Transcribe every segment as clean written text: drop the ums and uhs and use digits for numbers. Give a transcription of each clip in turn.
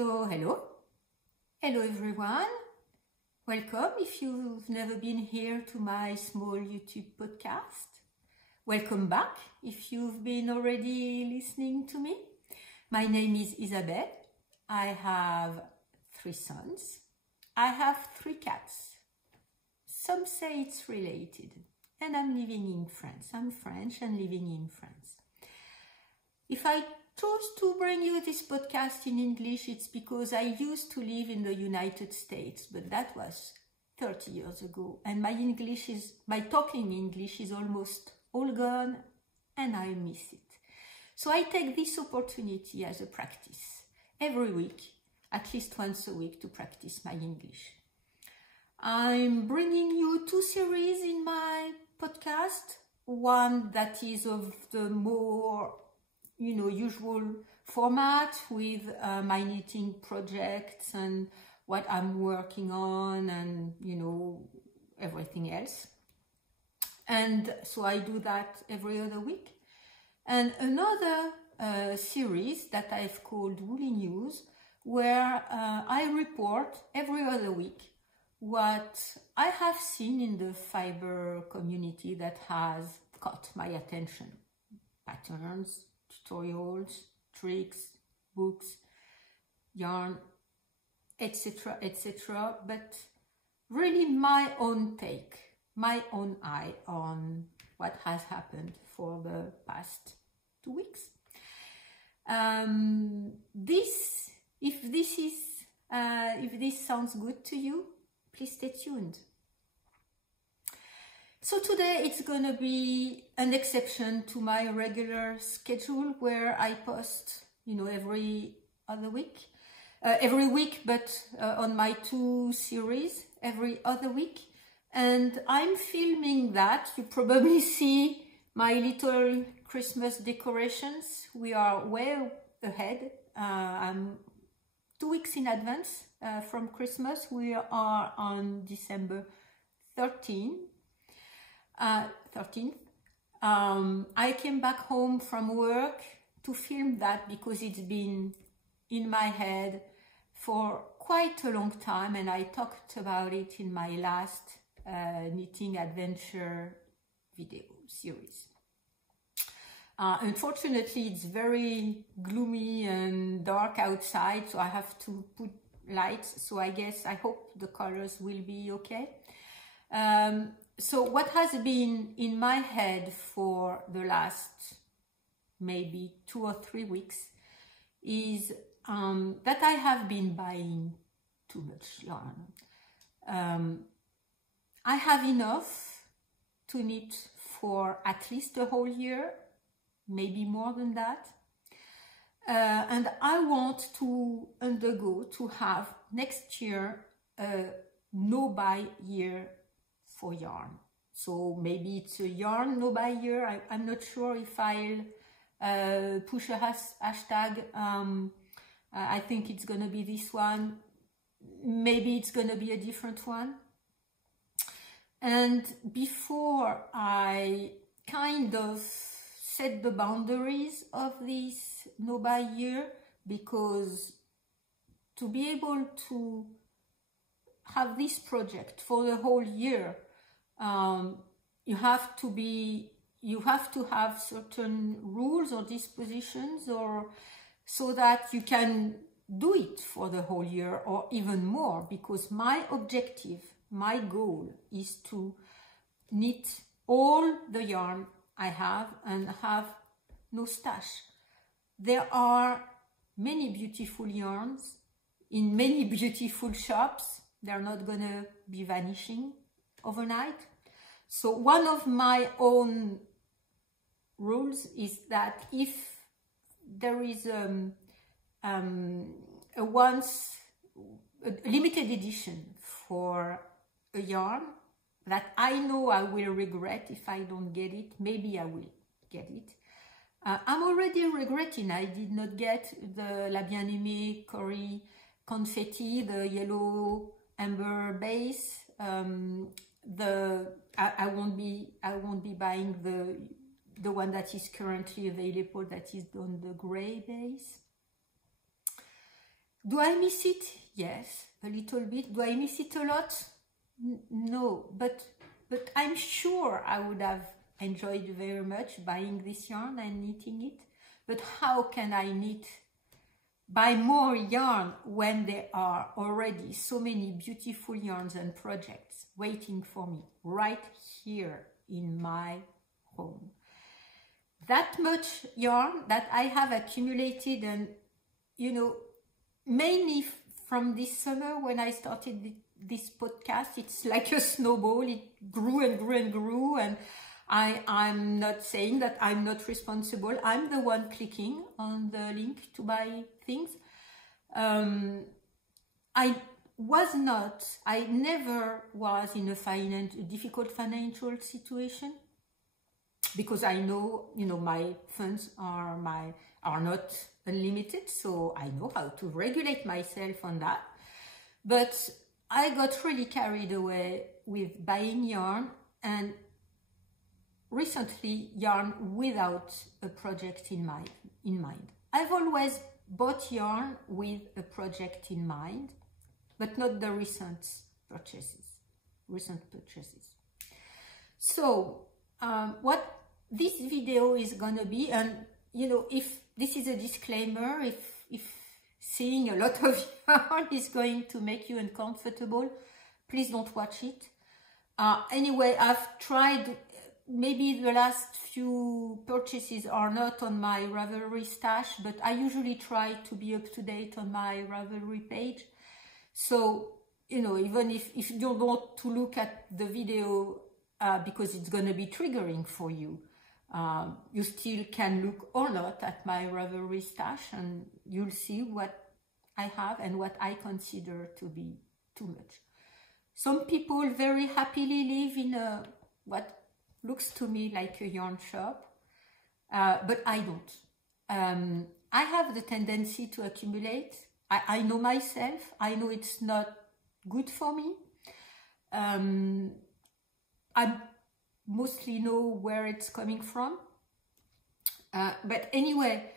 Hello everyone, welcome if you've never been here to my small YouTube podcast. Welcome back if you've been already listening to me. My name is Isabelle. I have 3 sons. I have 3 cats. Some say it's related, and I'm living in France. I'm French and living in France. If I chose to bring you this podcast in English, it's because I used to live in the United States, but that was 30 years ago, and my talking English is almost all gone, and I miss it. So I take this opportunity as a practice every week, at least once a week, to practice my English. I'm bringing you 2 series in my podcast. One that is of the more usual format with my knitting projects and what I'm working on and everything else. And so I do that every other week. And another series that I've called Woolly News, where I report every other week what I have seen in the fiber community that has caught my attention. Patterns, tutorials, tricks, books, yarn, etc., etc. But really my own take, my own eye on what has happened for the past 2 weeks. If this sounds good to you, please stay tuned. So today it's going to be an exception to my regular schedule where I post, every week, but on my 2 series every other week. And I'm filming that. You probably see my little Christmas decorations. We are way ahead. I'm 2 weeks in advance from Christmas. We are on December 13th. I came back home from work to film that because it's been in my head for quite a long time, and I talked about it in my last knitting adventure video series. Unfortunately, it's very gloomy and dark outside, so I have to put lights, so I hope the colors will be okay. So what has been in my head for the last maybe 2 or 3 weeks is that I have been buying too much yarn. I have enough to knit for at least a whole year, maybe more than that. And I want to have next year a no-buy year for yarn. So maybe it's a yarn no-buy year. I'm not sure if I'll push a hashtag. I think it's gonna be this one. Maybe it's gonna be a different one. And before I kind of set the boundaries of this no-buy year, because to be able to have this project for the whole year, you have to have certain rules or dispositions, or so that you can do it for the whole year or even more, because my objective, my goal is to knit all the yarn I have and have no stash. There are many beautiful yarns in many beautiful shops. They're not gonna be vanishing overnight. So one of my own rules is that if there is a limited edition for a yarn that I know I will regret if I don't get it, maybe I will get it. I'm already regretting I did not get the La Bien-Aimée Cory Confetti, the yellow amber base. I won't be buying the one that is currently available, that is on the gray base. Do I miss it? Yes, a little bit. Do I miss it a lot? No, but I'm sure I would have enjoyed very much buying this yarn and knitting it. But how can I buy more yarn when there are already so many beautiful yarns and projects waiting for me right here in my home? That much yarn that I have accumulated, and you know, mainly from this summer when I started this podcast, it's like a snowball. It grew and grew and grew, and I'm not saying that I'm not responsible. I'm the one clicking on the link to buy things. I never was in a difficult financial situation, because I know, you know, my funds are not unlimited, so I know how to regulate myself on that. But I got really carried away with buying yarn, and recently yarn without a project in mind. I've always bought yarn with a project in mind, but not the recent purchases. So what this video is gonna be, and you know, if this is a disclaimer, if seeing a lot of yarn is going to make you uncomfortable, please don't watch it. Anyway, I've tried. Maybe the last few purchases are not on my Ravelry stash, but I usually try to be up to date on my Ravelry page. So, you know, even if you don't want to look at the video because it's going to be triggering for you, you still can look or not at my Ravelry stash, and you'll see what I have and what I consider to be too much. Some people very happily live in what looks to me like a yarn shop, but I don't. I have the tendency to accumulate. I know myself. I know it's not good for me. I mostly know where it's coming from. But anyway,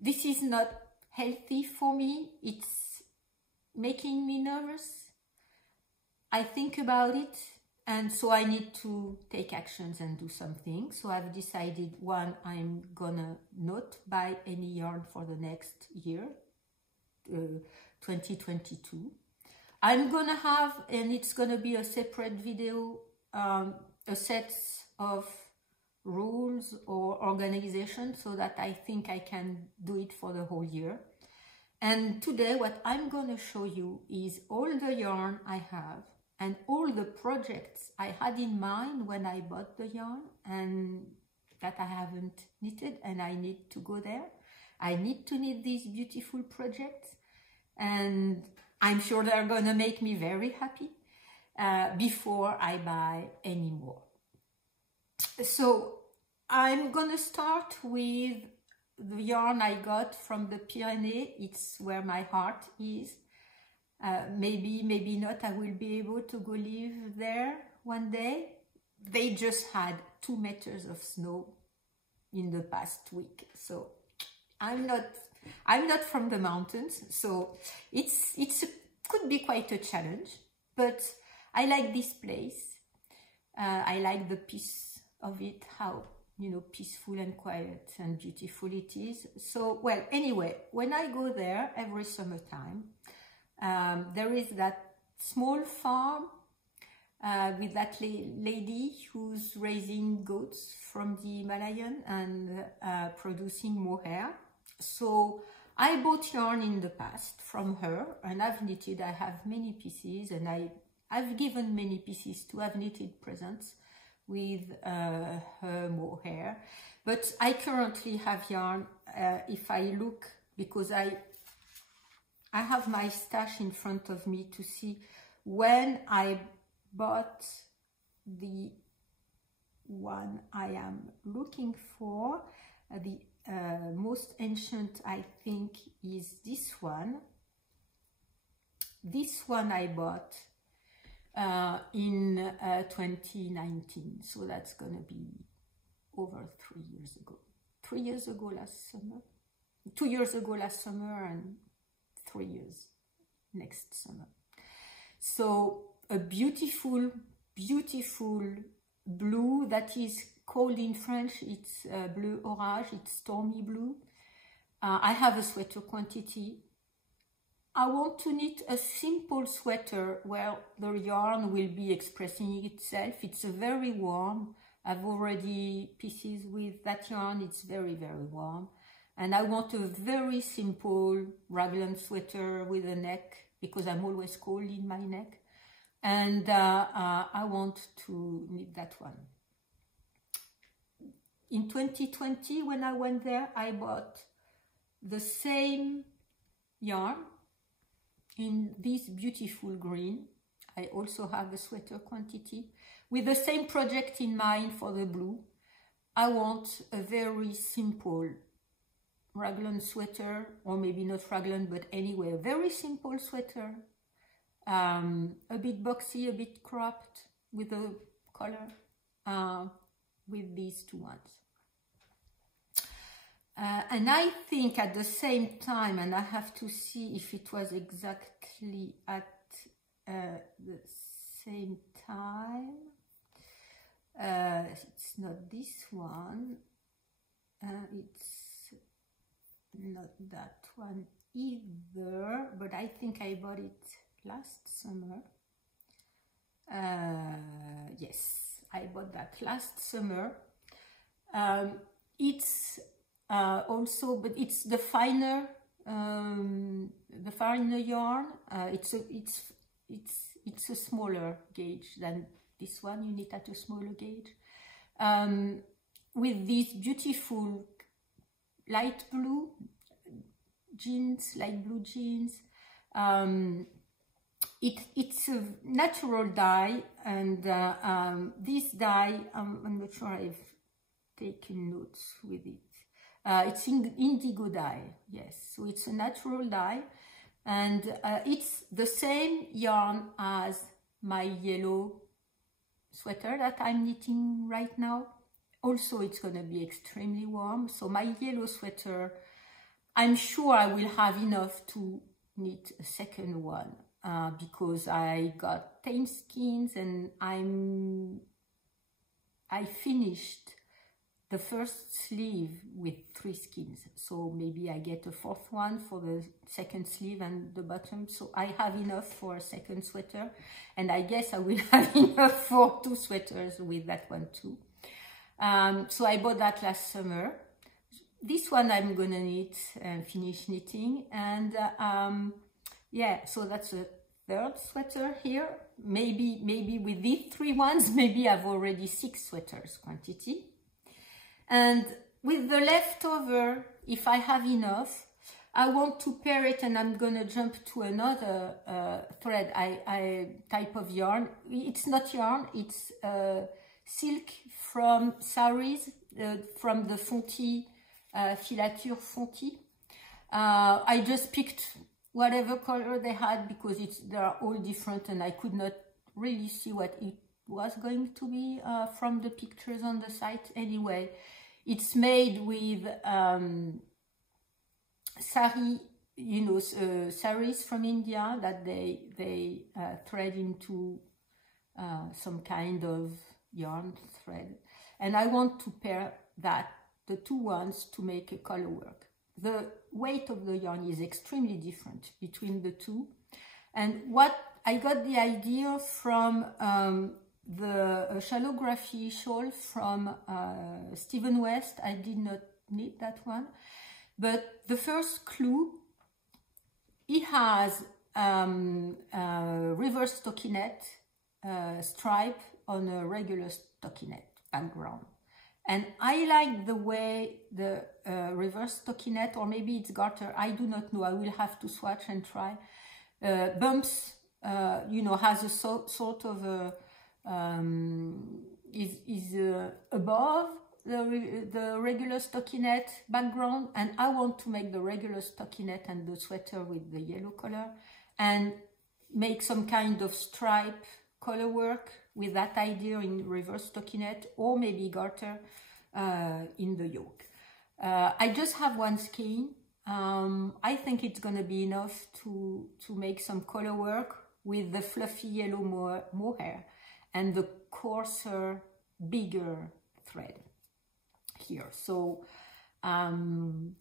this is not healthy for me. It's making me nervous. I think about it. And so I need to take actions and do something. So I've decided, one, I'm gonna not buy any yarn for the next year, 2022. I'm gonna have, and it's gonna be a separate video, a set of rules or organization, so that I think I can do it for the whole year. And today what I'm gonna show you is all the yarn I have, and all the projects I had in mind when I bought the yarn and that I haven't knitted, and I need to go there. I need to knit these beautiful projects, and I'm sure they're gonna make me very happy before I buy any more. So I'm gonna start with the yarn I got from the Pyrenees. It's where my heart is. Maybe not, I will be able to go live there one day. They just had 2 meters of snow in the past week, so I'm not from the mountains, so could be quite a challenge, but I like this place. I like the peace of it, how, you know, peaceful and quiet and beautiful it is. So, well, anyway, when I go there every summertime, there is that small farm with that lady who's raising goats from the Himalayan and producing mohair. So I bought yarn in the past from her, and I've knitted. I have many pieces, and I've given many pieces to have knitted presents with her mohair. But I currently have yarn, if I look, because I have my stash in front of me to see when I bought the one I am looking for. The most ancient, I think, is this one. This one I bought in 2019, so that's gonna be over 3 years ago. 3 years ago last summer, 2 years ago last summer, and 3 years next summer. So a beautiful, beautiful blue that is called in French, it's bleu orage, it's stormy blue. I have a sweater quantity. I want to knit a simple sweater where the yarn will be expressing itself. It's a very warm. I've already pieces with that yarn. It's very, very warm. And I want a very simple raglan sweater with a neck because I'm always cold in my neck. And I want to knit that one. In 2020, when I went there, I bought the same yarn in this beautiful green. I also have a sweater quantity with the same project in mind for the blue. I want a very simple raglan sweater, or maybe not raglan, but anyway, a very simple sweater, a bit boxy, a bit cropped with a collar, with these two ones. And I think at the same time, and I have to see if it was exactly at the same time, it's not this one, it's not that one either, but I think I bought it last summer. Yes, I bought that last summer. It's also, but it's the finer yarn. It's a smaller gauge than this one. You knit at a smaller gauge. With these beautiful light blue jeans, light blue jeans. It's a natural dye, and this dye, I'm not sure I've taken notes with it. It's indigo dye, yes. So it's a natural dye, and it's the same yarn as my yellow sweater that I'm knitting right now. Also, it's going to be extremely warm. So my yellow sweater, I'm sure I will have enough to knit a second one, because I got 10 skeins and I finished the first sleeve with 3 skeins. So maybe I get a 4th one for the second sleeve and the bottom. So I have enough for a second sweater, and I guess I will have enough for 2 sweaters with that one too. So I bought that last summer. This one I'm gonna knit and finish knitting, and yeah, so that's a 3rd sweater here. Maybe with these 3 ones, maybe I've already 6 sweaters quantity. And with the leftover, if I have enough, I want to pair it, and I'm gonna jump to another thread, type of yarn. It's not yarn, it's silk from saris, from the Fonty, filature Fonty. I just picked whatever color they had because they are all different, and I could not really see what it was going to be from the pictures on the site. Anyway, it's made with sari, you know, saris from India that they thread into some kind of yarn thread, and I want to pair the 2 ones to make a color work. The weight of the yarn is extremely different between the 2, and what I got the idea from the Shallography shawl from Stephen West. I did not knit that one, but the first clue, he has reverse stockinette stripe on a regular stockinette background. And I like the way the reverse stockinette, or maybe it's garter, I do not know, I will have to swatch and try, bumps, you know, has a sort of a, is above the regular stockinette background, and I want to make the regular stockinette and the sweater with the yellow color, and make some kind of stripe color work with that idea in reverse stockinette, or maybe garter in the yoke. I just have 1 skein. I think it's gonna be enough to make some color work with the fluffy yellow mohair and the coarser, bigger thread here. So,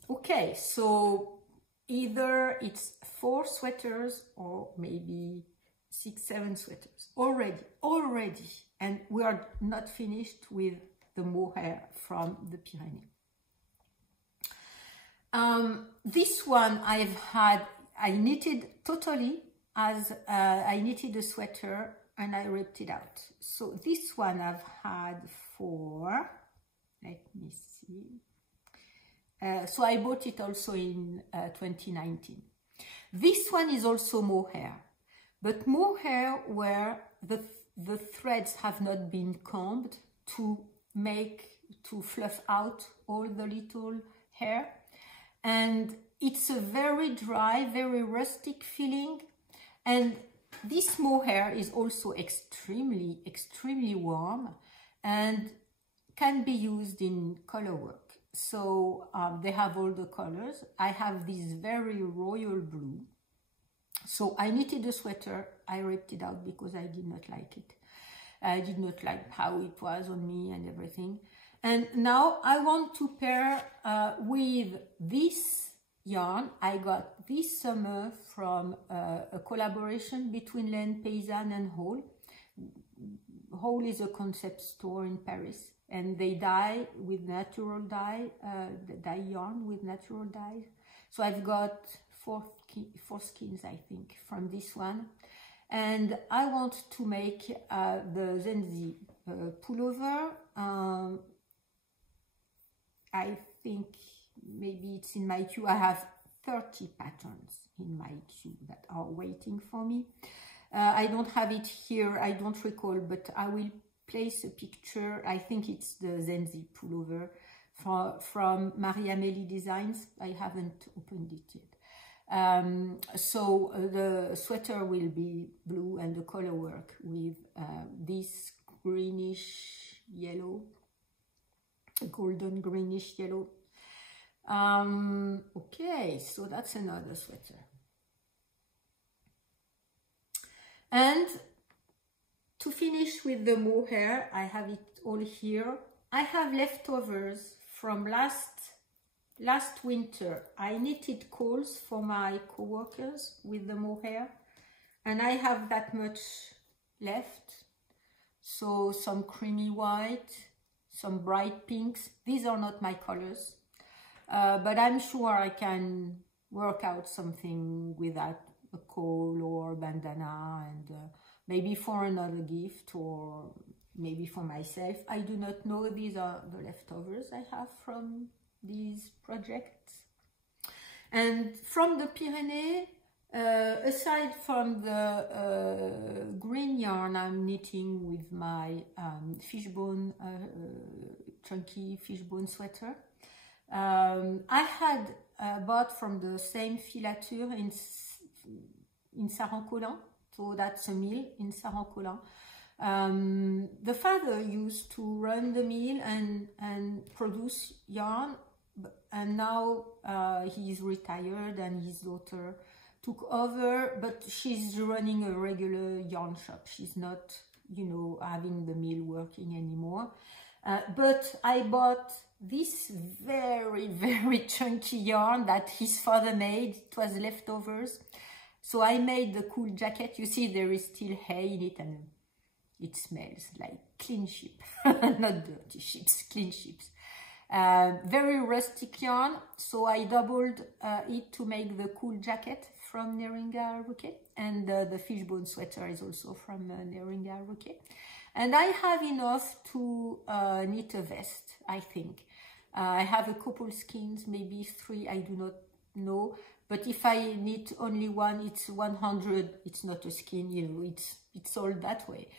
okay, so either it's 4 sweaters or maybe 6, 7 sweaters already, and we are not finished with the mohair from the Pyrenees. This one I knitted totally as I knitted a sweater and I ripped it out. So this one I've had for, let me see. So I bought it also in 2019. This one is also mohair, but mohair where the threads have not been combed to fluff out all the little hair. And it's a very dry, very rustic feeling. And this mohair is also extremely, extremely warm and can be used in color work. So they have all the colors. I have this very royal blue. So I knitted a sweater. I ripped it out because I did not like it. I did not like how it was on me and everything. And now I want to pair with this yarn I got this summer from a collaboration between Laine Paysanne and Hole. Hole is a concept store in Paris, and they dye with natural dye, dye yarn with natural dyes. So I've got four skeins, I think, from this one. And I want to make the Zenzi pullover. I think maybe it's in my queue. I have 30 patterns in my queue that are waiting for me. I don't have it here, I don't recall, but I will place a picture. I think it's the Zenzi pullover from Marie-Amélie Designs. I haven't opened it yet. So the sweater will be blue and the color work with this greenish yellow, golden greenish yellow. Okay, so that's another sweater. And to finish with the mohair, I have it all here. I have leftovers from last winter. I knitted coals for my co-workers with the mohair, and I have that much left. So some creamy white, some bright pinks. These are not my colors, but I'm sure I can work out something with that, a coal or bandana, and maybe for another gift or maybe for myself. I do not know. These are the leftovers I have from these projects. And from the Pyrenees, aside from the green yarn I'm knitting with my fishbone, chunky fishbone sweater, I had bought from the same filature in Saran-Colin, so that's a mill in Saran-Colin. The father used to run the mill and produce yarn, and now he's retired and his daughter took over, but she's running a regular yarn shop. She's not, you know, having the mill working anymore. But I bought this very, very chunky yarn that his father made. It was leftovers. So I made the cool jacket. You see, there is still hay in it, and it smells like clean sheep. Not dirty sheeps, clean sheeps. Very rustic yarn. So I doubled it to make the cool jacket from Neringa Roquet. And the fishbone sweater is also from Neringa Roquet. And I have enough to knit a vest, I think. I have a couple skeins, maybe 3, I do not know. But if I knit only one, it's 100. It's not a skein, you know, it's all that way.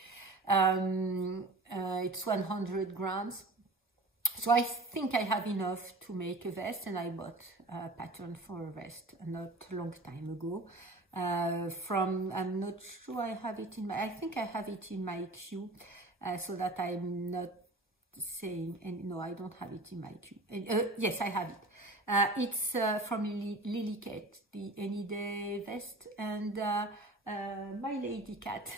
It's 100 grams. So I think I have enough to make a vest, and I bought a pattern for a vest not a long time ago. I'm not sure I have it in my, I think I have it in my queue, so that I'm not saying, and no, I don't have it in my queue. Yes, I have it. It's from Lily Kate, the Any Day vest, and my lady cat.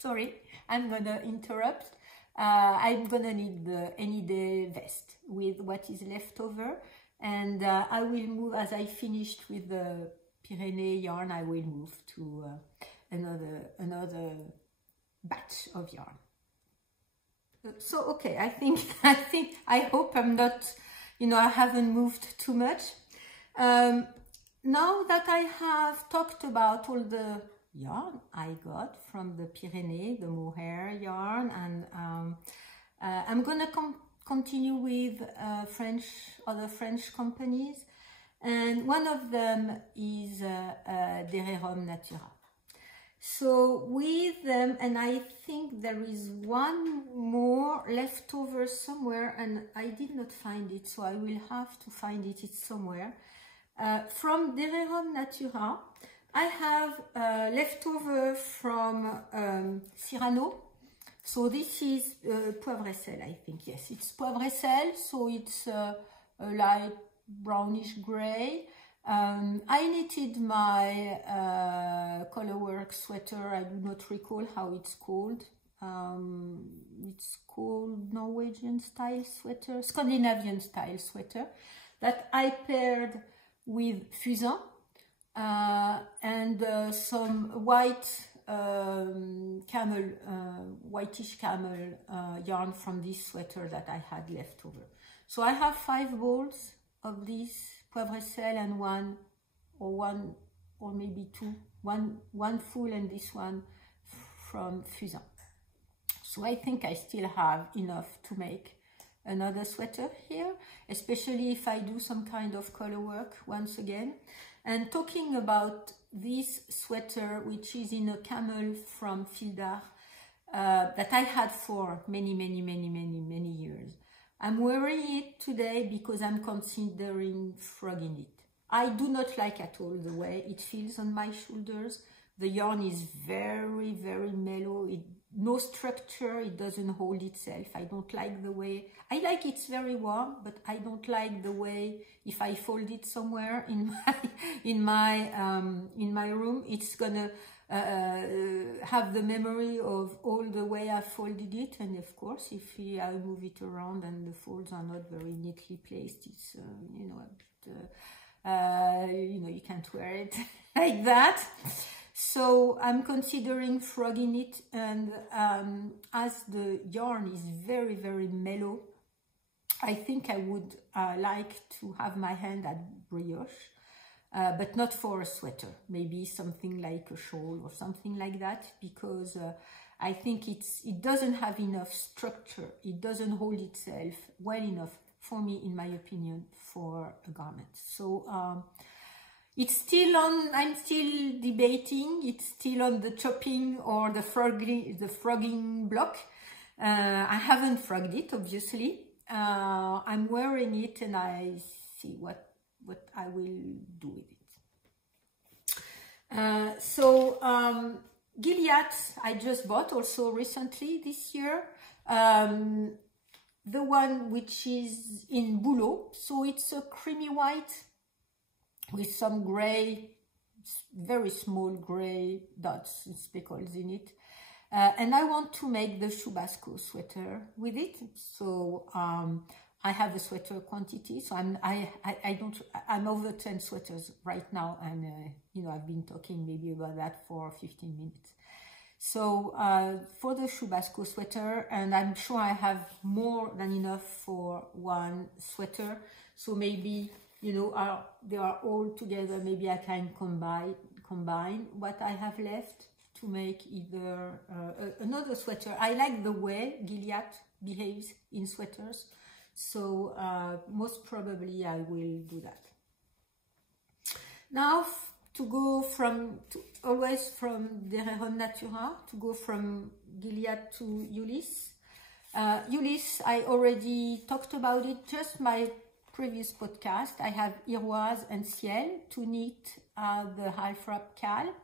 Sorry, I'm gonna interrupt. I'm gonna need the Any Day vest with what is left over, and I will move, as I finished with the Pyrenees yarn, I will move to another batch of yarn. So okay, I hope I'm not, I haven't moved too much. Now that I have talked about all the yarn I got from the Pyrenees, the mohair yarn, and I'm gonna continue with other French companies, and one of them is Dererome Natura. So with them, and I think there is one more left over somewhere, and I did not find it, so I will have to find it. It's somewhere. From Dererome Natura, I have leftover from Cyrano. So this is poivre et sel, I think. Yes, it's poivre et sel, so it's a light brownish gray. I knitted my colorwork sweater. I do not recall how it's called. It's called Norwegian style sweater, Scandinavian style sweater, that I paired with fusain and some white whitish camel yarn from this sweater that I had left over. So I have 5 balls of this poivre sel, and one or maybe 2, one full and this one from fusain. So I think I still have enough to make another sweater here, especially if I do some kind of color work once again. And talking about this sweater, which is in a camel from Fildar, that I had for many years. I'm wearing it today because I'm considering frogging it. I do not like at all the way it feels on my shoulders. The yarn is very mellow. No structure, it doesn't hold itself. I don't like the way, I like it's very warm, but I don't like the way if I fold it somewhere in my room, it's gonna have the memory of all the way I folded it. And of course, if I move it around and the folds are not very neatly placed, it's you can't wear it like that. So I'm considering frogging it, and as the yarn is very mellow, I think I would like to have my hand at brioche, but not for a sweater, maybe something like a shawl or something like that, because I think it doesn't have enough structure, it doesn't hold itself well enough for me, in my opinion, for a garment. So it's still on, I'm still debating, it's still on the chopping or the frogging block. I haven't frogged it, obviously. I'm wearing it and I see what I will do with it. Gilead I just bought also recently this year. The one which is in Boulot, so it's a creamy white with some gray, very small gray dots and speckles in it. And I want to make the Chubasco sweater with it. So I have the sweater quantity. So I'm over 10 sweaters right now, and I've been talking maybe about that for 15 minutes. So for the Chubasco sweater, and I'm sure I have more than enough for one sweater. So maybe they are all together. Maybe I can combine what I have left to make either another sweater. I like the way Gilead behaves in sweaters, so most probably I will do that. Now to go always from Dererome Natura, to go from Gilead to Ulysse. Ulysse, I already talked about it, just my previous podcast. I have Iroise and Ciel to knit the half wrap cal,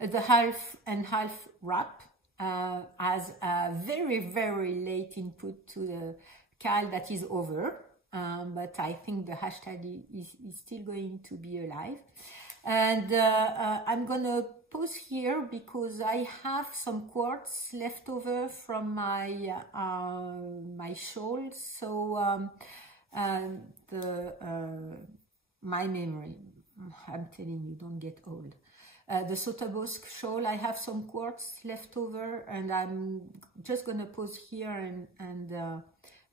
the half and half wrap as a very late input to the cal that is over. but I think the hashtag is still going to be alive. And I'm gonna pause here because I have some quartz left over from my my shawl. So my memory, I'm telling you, don't get old. The Sotabosc shawl, I have some quartz left over, and I'm just gonna pause here and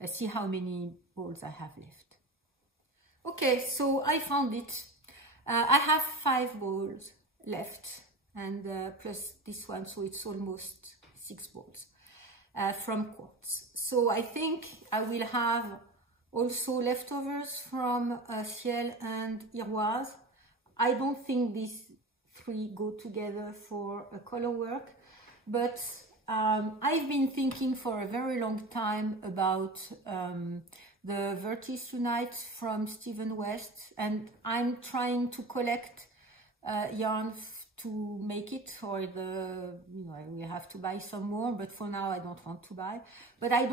see how many balls I have left. Okay, so I found it. I have 5 balls left, and plus this one, so it's almost 6 balls from quartz. So I think I will have also leftovers from Ciel and Iroise. I don't think these 3 go together for a color work, but I've been thinking for a very long time about the Vertis Unite from Stephen West, and I'm trying to collect yarn to make it, or I will have to buy some more, but for now I don't want to buy. But I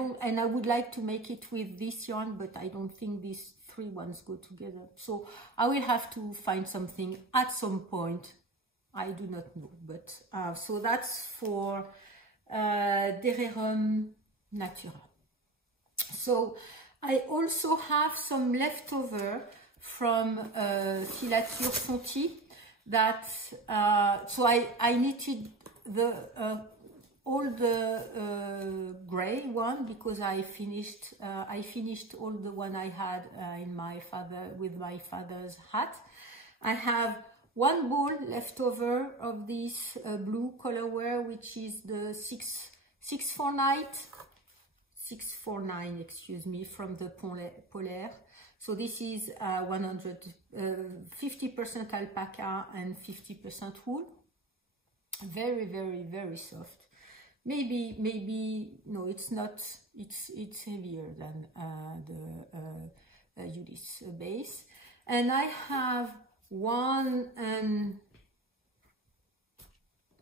would like to make it with this yarn, but I don't think these 3 ones go together. So I will have to find something at some point. I do not know, but so that's for Dererum Natura. So I also have some leftover from Filature Fonty that so I knitted the all the gray one because I finished all the one I had with my father's hat. I have 1 ball left over of this blue colorware, which is the 649, excuse me, from the Paulin. So this is 50% alpaca and 50% wool. Very, very, very soft. Maybe no, it's not. It's heavier than the Ulysse base, and I have 1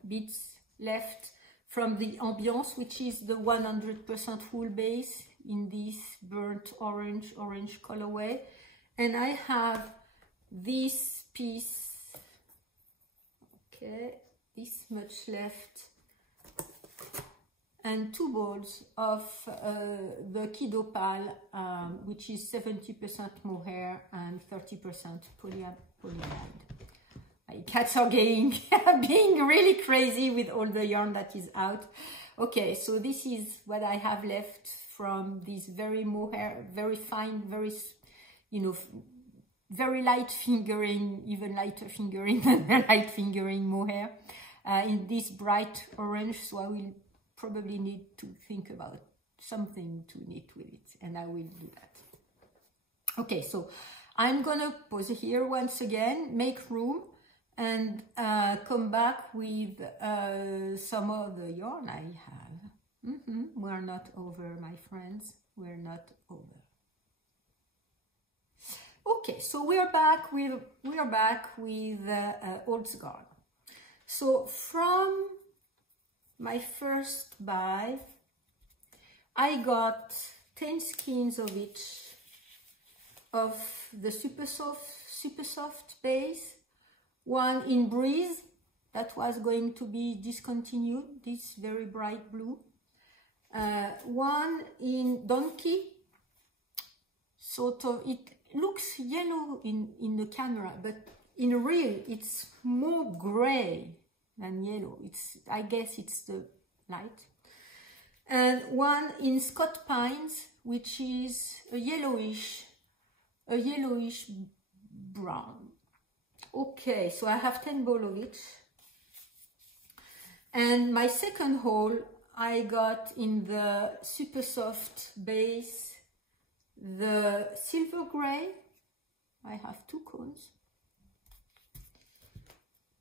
bits left from the Ambiance, which is the 100% wool base in this burnt orange colorway, and I have this piece, okay, this much left, and 2 balls of the Kidopal, which is 70% mohair and 30% polyamide. My cats are being really crazy with all the yarn that is out. Okay, so this is what I have left from this very mohair, very fine, very, very light fingering, even lighter fingering than the light fingering mohair in this bright orange. So I will probably need to think about something to knit with it, and I will do that. Okay, so I'm gonna pause here once again, make room, and come back with some of the yarn I have. We're not over, my friends, we're not over. Okay, so we're back with Holzgarn. So from my first buy, I got 10 skeins of each of the super soft base, 1 in Breeze that was going to be discontinued, this very bright blue, 1 in Donkey, sort of, it looks yellow in the camera, but in real it's more gray than yellow. I guess it's the light. And 1 in Scott Pines, which is a yellowish brown. Okay, so I have 10 balls of it. And my second haul I got in the super soft base, the silver gray. I have 2 cones.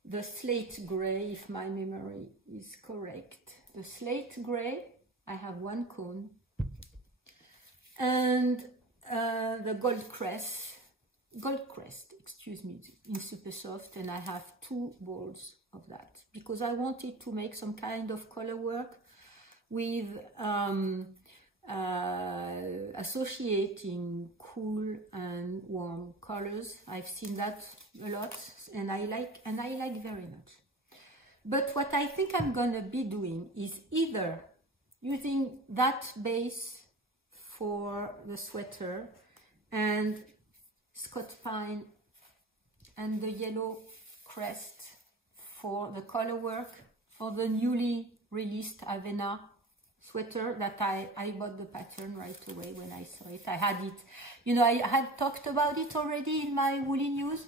The slate gray, if my memory is correct. The slate gray, I have 1 cone. And the gold crest, excuse me, in super soft, and I have 2 balls of that because I wanted to make some kind of color work with associating cool and warm colors. I've seen that a lot, and I like very much. But what I think I'm gonna be doing is either using that base for the sweater and Scott Pine and the yellow crest for the color work for the newly released Avena sweater that I bought the pattern right away when I saw it. I had it, you know, I had talked about it already in my Woolly News.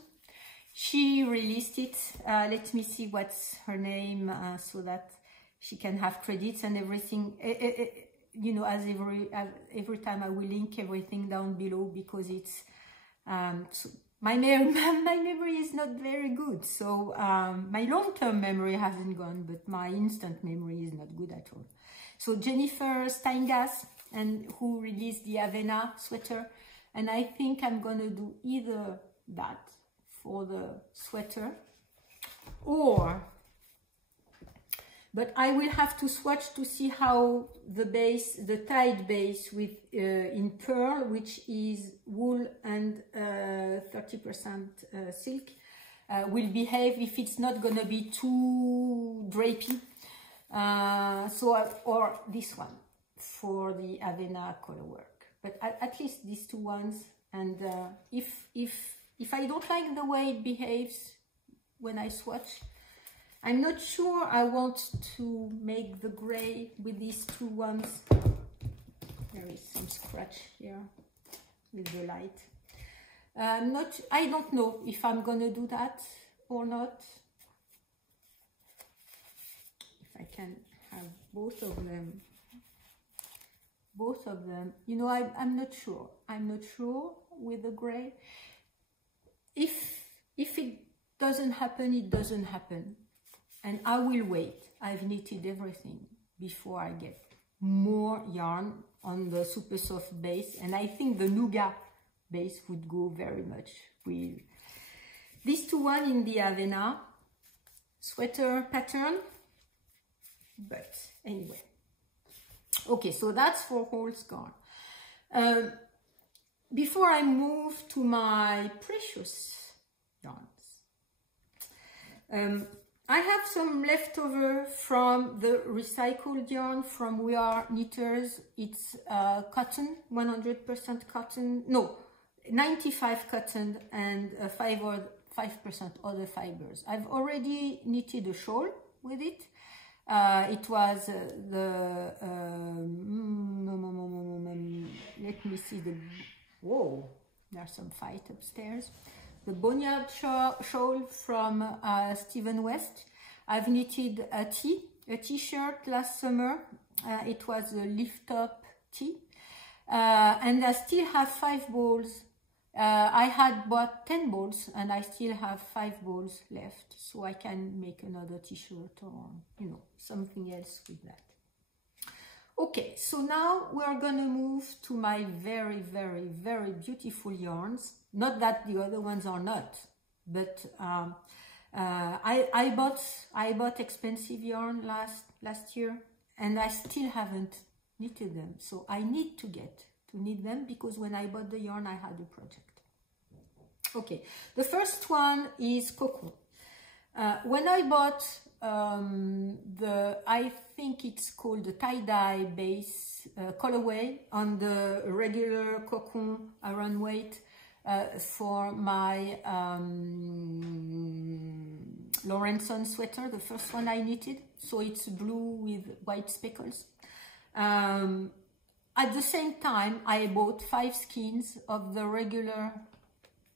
She released it. Let me see what's her name so that she can have credits and everything. You know, as every time I will link everything down below because it's so my memory is not very good. So my long-term memory hasn't gone, but my instant memory is not good at all. So Jennifer Steingas, and who released the Avena sweater, and I think I'm gonna do either that for the sweater, but I will have to swatch to see how the base, the tied base with in pearl, which is wool and 30% silk, will behave, if it's not gonna be too drapey. Or this one for the Avena color work, but at least these two ones. And if I don't like the way it behaves when I swatch, I'm not sure I want to make the gray with these two ones. There is some scratch here with the light. I don't know if I'm gonna do that or not. If I can have both of them. You know, I'm not sure. I'm not sure with the gray. If it doesn't happen, it doesn't happen. And I will wait. I've knitted everything before I get more yarn on the super soft base. And I think the Nougat base would go very much with these two one in the Avena sweater pattern. But anyway. Okay, so that's for whole scarf. Before I move to my precious yarns, I have some leftover from the recycled yarn from We Are Knitters. It's cotton, 100% cotton, no, 95 cotton and 5% other fibers. I've already knitted a shawl with it. It was let me see the, whoa, there's some fight upstairs. The Boneyard shawl from Stephen West. I've knitted a t-shirt last summer. It was a lift up tee. And I still have 5 balls. I had bought 10 balls and I still have 5 balls left. So I can make another t-shirt or, you know, something else with that. Okay, so now we're gonna move to my very, very, very beautiful yarns. Not that the other ones are not, but I bought expensive yarn last year, and I still haven't knitted them. So I need to knit them because when I bought the yarn, I had a project. Okay, the first one is Cocoon. When I bought I think it's called the tie-dye base colorway on the regular Cocoon Iron Weight for my Laurenson sweater, the first one I knitted. So it's blue with white speckles. At the same time, I bought 5 skeins of the regular,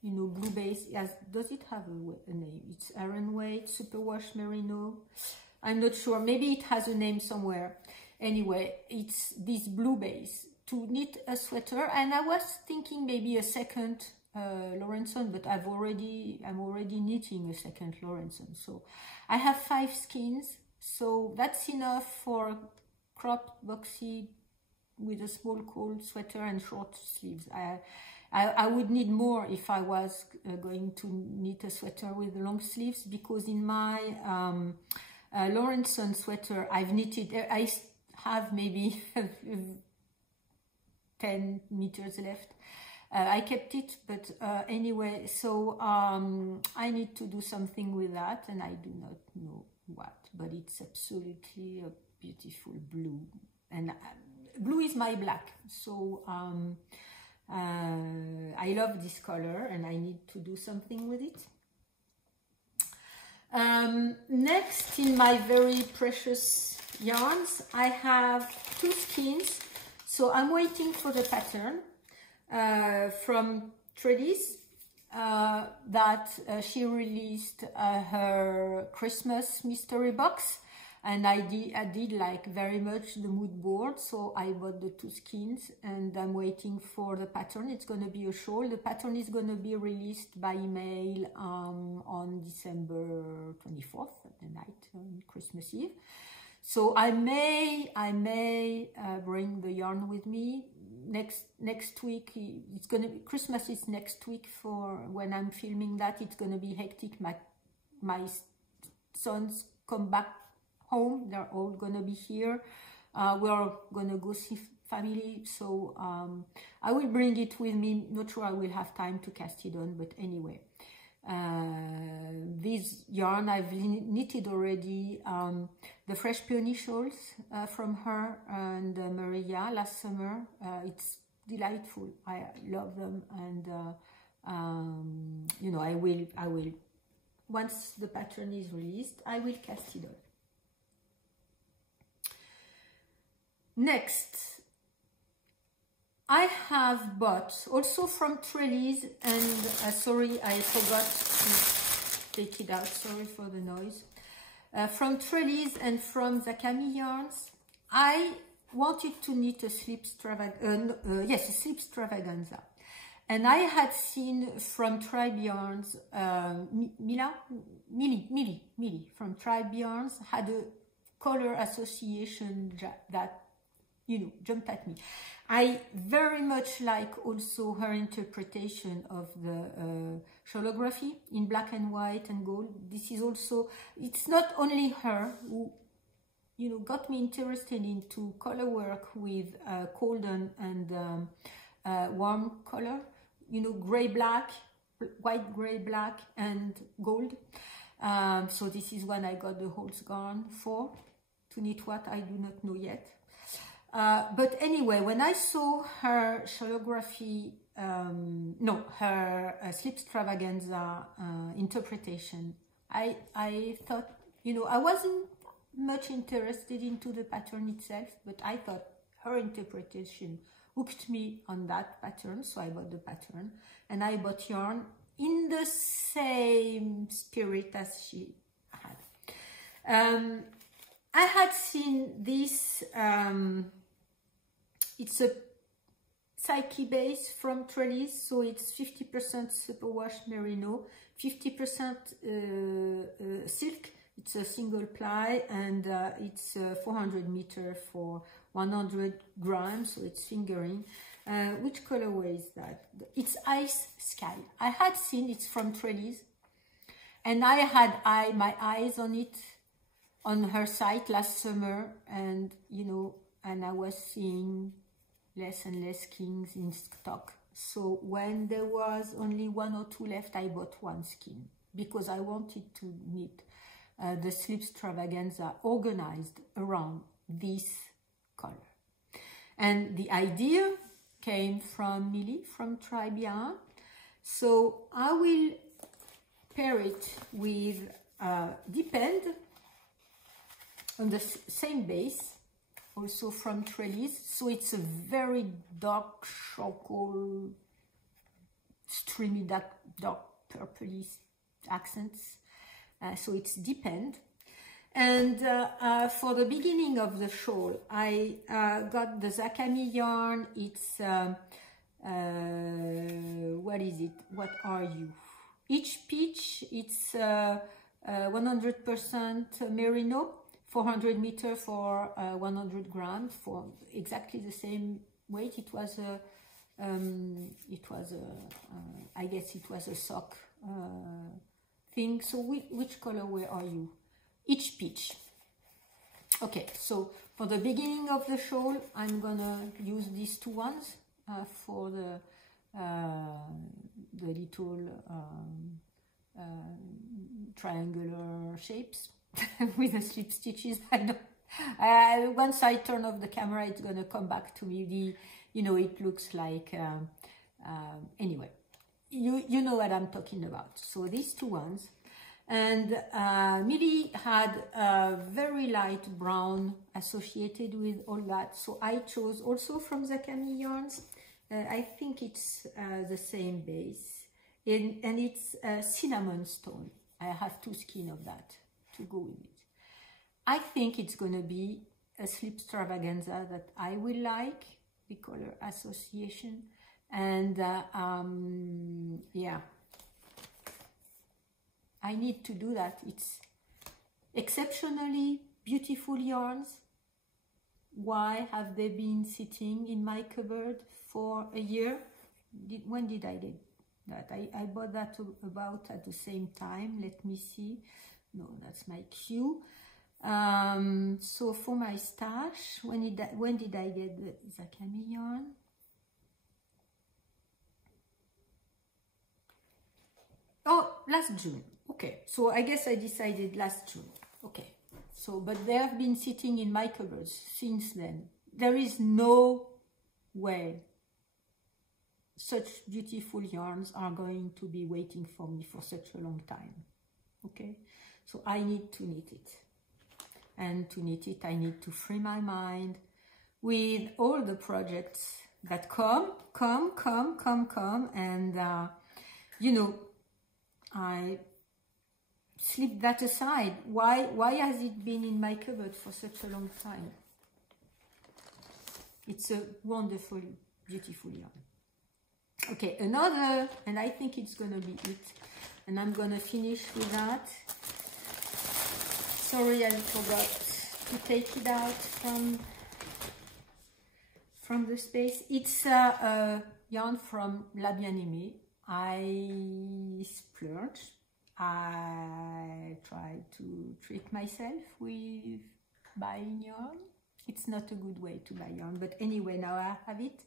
you know, blue base. Yes, does it have a name? It's Iron Weight, Superwash Merino. I'm not sure. Maybe it has a name somewhere. Anyway, it's this blue base to knit a sweater. And I was thinking maybe a second Laurenson, but I'm already knitting a second Laurenson. So I have 5 skeins. So that's enough for cropped boxy with a small cold sweater and short sleeves. I would need more if I was going to knit a sweater with long sleeves, because in my Laurenson sweater I've knitted, I have maybe 10 meters left. I kept it, but anyway, so I need to do something with that, and I do not know what, but it's absolutely a beautiful blue, and blue is my black, so I love this color, and I need to do something with it. Next, in my very precious yarns, I have 2 skeins, so I'm waiting for the pattern from Trellis that she released her Christmas mystery box, and I did like very much the mood board, so I bought the 2 skeins, and I'm waiting for the pattern. It's going to be a shawl. The pattern is going to be released by email on December 24th at the night on Christmas Eve. So I may bring the yarn with me next week. It's gonna be, Christmas is next week. For when I'm filming that, it's gonna be hectic. My sons come back home, they're all gonna be here. We're gonna go see family, so I will bring it with me. Not sure I will have time to cast it on, but anyway, this yarn I've knitted already, the fresh peony shawls from her and Maria last summer. It's delightful. I love them, and you know, I will once the pattern is released, I will cast it on. Next, I have bought also from Trellis, and sorry, I forgot to take it out, sorry for the noise. From Trellis and from Zakami Yarns, I wanted to knit a slip extravaganza. And I had seen from Tribe Yarns, Millie from Tribe Yarns had a color association that, you know, jumped at me. I very much like also her interpretation of the shawlography in black and white and gold. This is also, it's not only her who, you know, got me interested into color work with cold and warm color, you know, gray, black, white, gray, black, and gold. So this is when I got the holes gone for, to knit what, I do not know yet. But anyway, when I saw her shawlography, her slip extravaganza interpretation, I thought, you know, I wasn't much interested into the pattern itself, but I thought her interpretation hooked me on that pattern, so I bought the pattern, and I bought yarn in the same spirit as she had. I had seen this, it's a Psyche base from Trellis, so it's 50% superwash merino, 50% silk. It's a single ply, and it's 400 meter for 100 grams, so it's fingering. Which colorway is that? It's Ice Sky. I had seen it's from Trellis, and I had my eyes on it on her site last summer, and you know, and I was seeing less and less skeins in stock. So when there was only 1 or 2 left, I bought 1 skein because I wanted to knit the slip extravaganza organized around this color. And the idea came from Millie from Tribe Yarn. So I will pair it with Depend on the same base, also from Trellis. So it's a very dark charcoal, streamy dark purpley accents. So it's Depend. And for the beginning of the shawl, I got the Zakami yarn. It's what is it? What are you? Each peach, it's 100% merino, 400 meter for 100 grams for exactly the same weight. It was I guess it was a sock thing. So which colorway are you? Each peach. Okay, so for the beginning of the shawl, I'm gonna use these 2 ones, for the little triangular shapes with the slip stitches. I don't, once I turn off the camera, it's gonna come back to me. You know, it looks like, anyway, you know what I'm talking about. So these two ones. And Millie had a very light brown associated with all that. So I chose also from Zakami Yarns. I think it's the same base. And it's cinnamon stone. I have 2 skeins of that to go with it. I think it's going to be a slip extravaganza that I will like, the color association. And yeah, I need to do that. It's exceptionally beautiful yarns. Why have they been sitting in my cupboard for a year? When did I get that? I bought that about at the same time. Let me see. No, that's my cue. So for my stash, when did I get the Zakami yarn? Oh, last June. Okay, so I guess I decided last June. Okay, so but they have been sitting in my cupboards since then. There is no way such beautiful yarns are going to be waiting for me for such a long time. Okay, so I need to knit it. And to knit it, I need to free my mind with all the projects that come, and you know, I slip that aside. Why has it been in my cupboard for such a long time? It's a wonderful, beautiful yarn. Okay, another, and I think it's gonna be it, and I'm gonna finish with that. Sorry, I forgot to take it out from the space. It's a yarn from La Bien-Aimée. I splurged. I tried to trick myself with buying yarn. It's not a good way to buy yarn, but anyway, now I have it.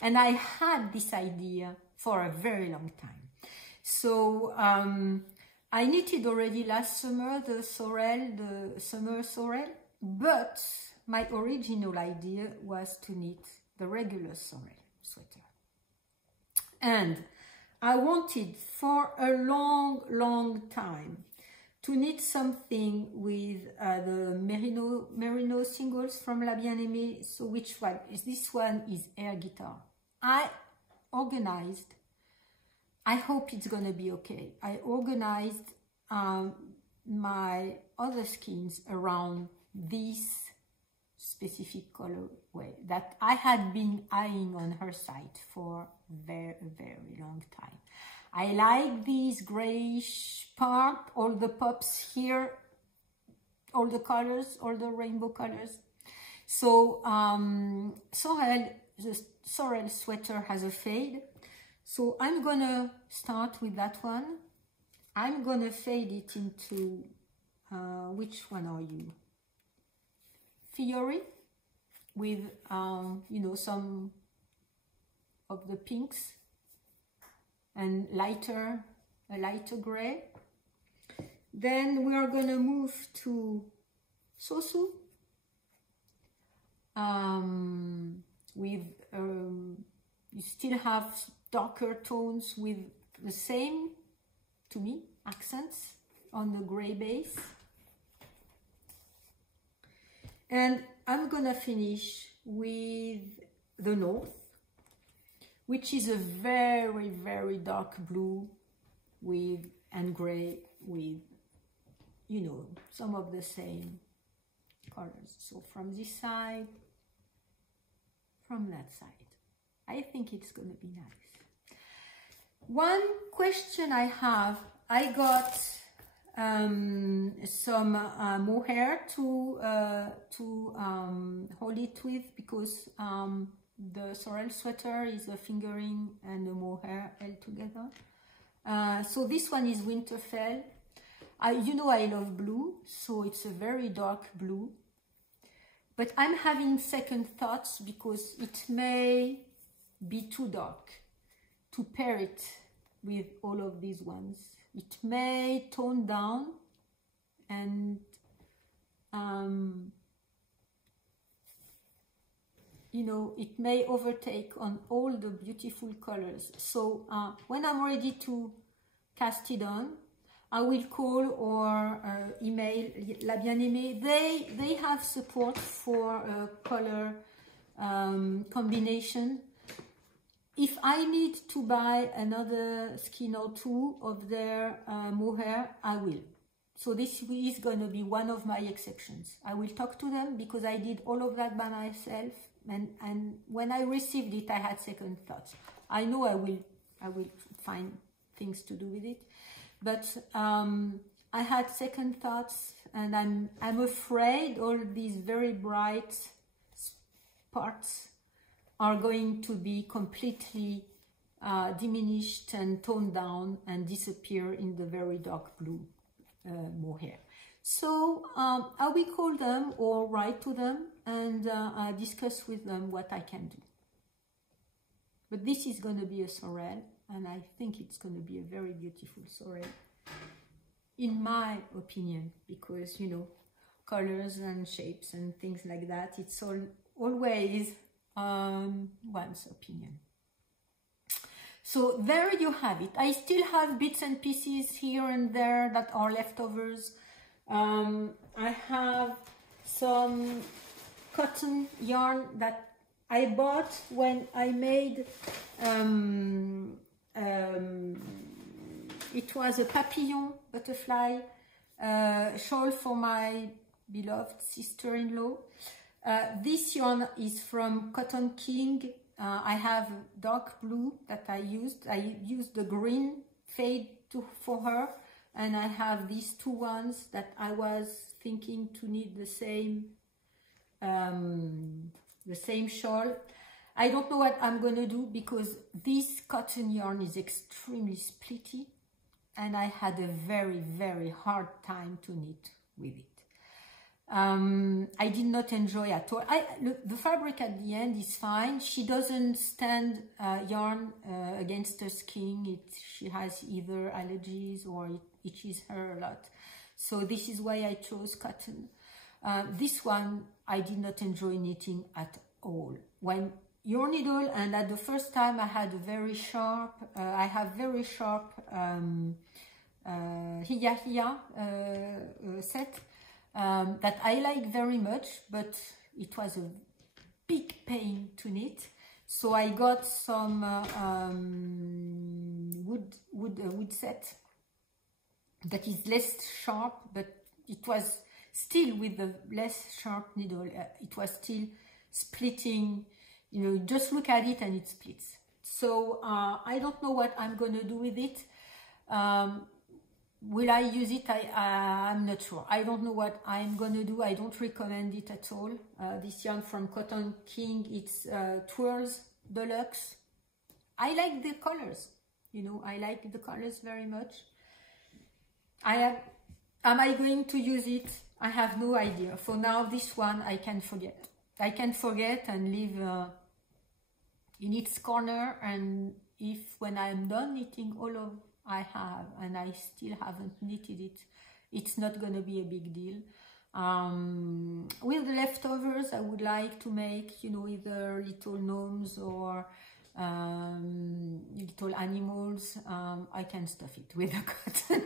And I had this idea for a very long time. So I knitted already last summer the sorrel, the summer sorrel, but my original idea was to knit the regular sorrel sweater. And I wanted for a long time to knit something with the merino singles from La Bien-Aimée. So which one is this? One is air guitar. I organized, I hope it's gonna be okay, I organized my other skeins around this specific colorway that I had been eyeing on her site for very long time. I like this grayish part, all the pops here, all the colors, all the rainbow colors. So the sorrel sweater has a fade. So I'm gonna start with that one. I'm gonna fade it into, which one are you? Fiori, with, you know, some of the pinks and a lighter gray. Then we are gonna move to Sosu, with, you still have darker tones with the same, to me, accents on the gray base. And I'm gonna finish with the North, which is a very dark blue with, and gray with, you know, some of the same colors. So from this side, from that side, I think it's gonna be nice. One question I have, I got some mohair to hold it with, because the sorrel sweater is a fingering and a mohair held together. So this one is Winterfell. You know I love blue, so it's a very dark blue. But I'm having second thoughts because it may be too dark to pair it with all of these ones. It may tone down and you know, it may overtake on all the beautiful colors. So when I'm ready to cast it on, I will call or email La Bien-Aimée. They have support for color combination. If I need to buy another skin or two of their mohair, I will. So this is going to be one of my exceptions. I will talk to them because I did all of that by myself, and when I received it, I had second thoughts. I know I will find things to do with it, but I had second thoughts, and I'm afraid all these very bright parts are going to be completely diminished and toned down and disappear in the very dark blue mohair. So I will call them or write to them and discuss with them what I can do. But this is going to be a sorrel, and I think it's going to be a very beautiful sorrel, in my opinion, because, you know, colors and shapes and things like that, it's always one's opinion. So there you have it. I still have bits and pieces here and there that are leftovers. I have some cotton yarn that I bought when I made it was a papillon butterfly shawl for my beloved sister-in-law. This yarn is from Cotton King. I have dark blue that I used. I used the green fade for her, and I have these two ones that I was thinking to knit the same shawl. I don't know what I'm going to do because this cotton yarn is extremely splitty, and I had a very, very hard time to knit with it. I did not enjoy at all. Look, the fabric at the end is fine. She doesn't stand yarn against her skin. She has either allergies or it itches her a lot. So this is why I chose cotton. This one I did not enjoy knitting at all. When your needle, and at the first time I had a very sharp, I have very sharp hiya set. That I like very much, but it was a big pain to knit. So I got some wood set that is less sharp, but it was still with the less sharp needle. It was still splitting. You know, just look at it and it splits. So I don't know what I'm gonna do with it. Will I use it? I'm not sure. I don't know what I'm gonna do. I don't recommend it at all. This yarn from Cotton King, it's Twirls Deluxe. I like the colors. You know, I like the colors very much. Am I going to use it? I have no idea. For now, this one I can forget. I can forget and leave in its corner. And if when I'm done knitting all of I have, and I still haven't knitted it, it's not going to be a big deal. With the leftovers, I would like to make, you know, either little gnomes or little animals. I can stuff it with a cotton.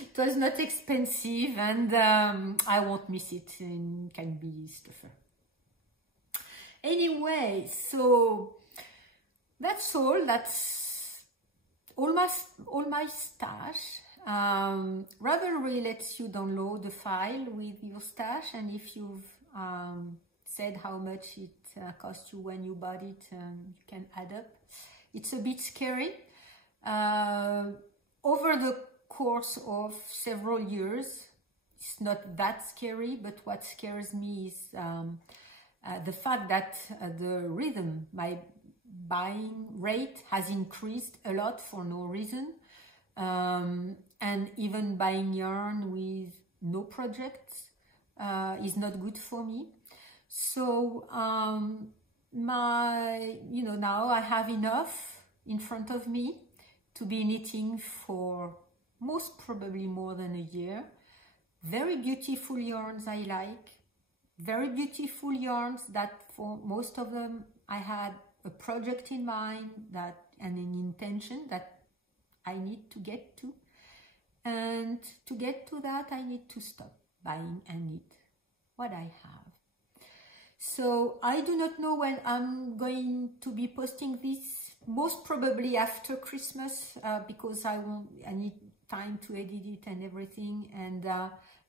It was not expensive, and I won't miss it, and can be stuffer. Anyway, so that's all. That's all my stash. Ravelry lets you download the file with your stash, and if you've said how much it cost you when you bought it, you can add up. It's a bit scary. Over the course of several years, it's not that scary, but what scares me is the fact that the rhythm, my buying rate has increased a lot for no reason, and even buying yarn with no projects is not good for me. So now I have enough in front of me to be knitting for most probably more than a year. Very beautiful yarns I like, very beautiful yarns that for most of them I had a project in mind and an intention that I need to get to. And to get to that, I need to stop buying and knit what I have. So I do not know when I'm going to be posting this, most probably after Christmas, because I need time to edit it and everything. And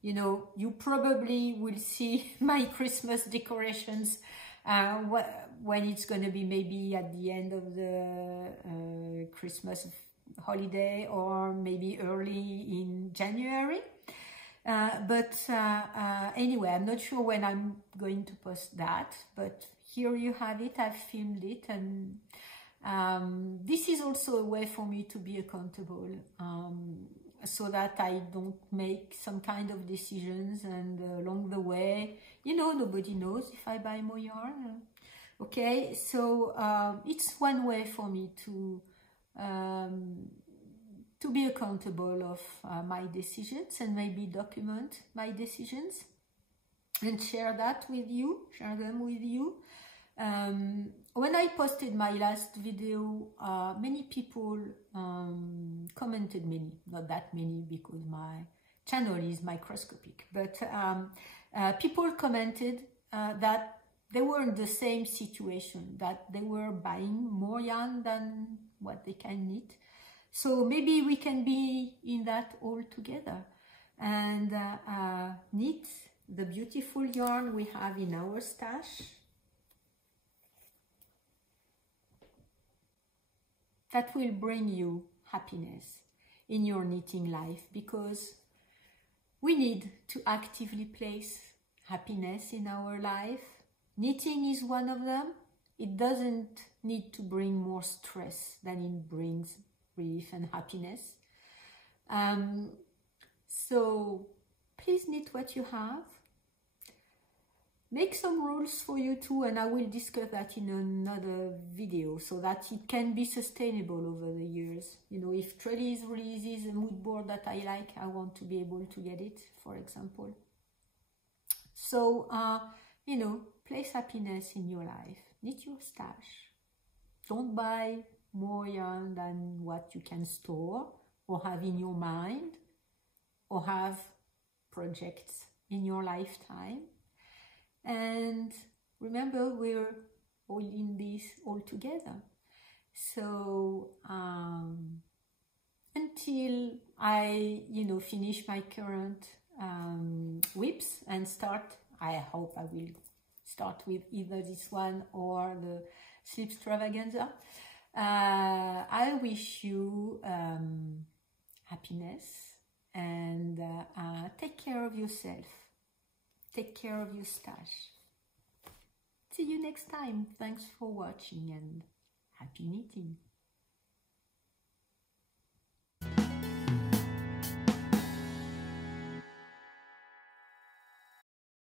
you probably will see my Christmas decorations when it's going to be maybe at the end of the Christmas holiday, or maybe early in January. Anyway, I'm not sure when I'm going to post that, but here you have it. I've filmed it, and this is also a way for me to be accountable, so that I don't make some kind of decisions and along the way, nobody knows if I buy more yarn. Okay, so it's one way for me to be accountable of my decisions, and maybe document my decisions and share them with you. When I posted my last video, many people commented, not that many because my channel is microscopic, but people commented that they were in the same situation, that they were buying more yarn than what they can knit. So maybe we can be in that all together and knit the beautiful yarn we have in our stash. That will bring you happiness in your knitting life, because we need to actively place happiness in our life. Knitting is one of them. It doesn't need to bring more stress than it brings relief and happiness. So please knit what you have. Make some rules for you too, and I will discuss that in another video, so that it can be sustainable over the years. If Trellis releases a mood board that I like, I want to be able to get it, for example. So, place happiness in your life. Knit your stash. Don't buy more yarn than what you can store or have in your mind, or have projects in your lifetime. And remember, we're all in this all together. So until I finish my current whips and start, I hope I will start with either this one or the Sleep Extravaganza. I wish you happiness, and take care of yourself. Take care of your stash. See you next time. Thanks for watching, and happy knitting.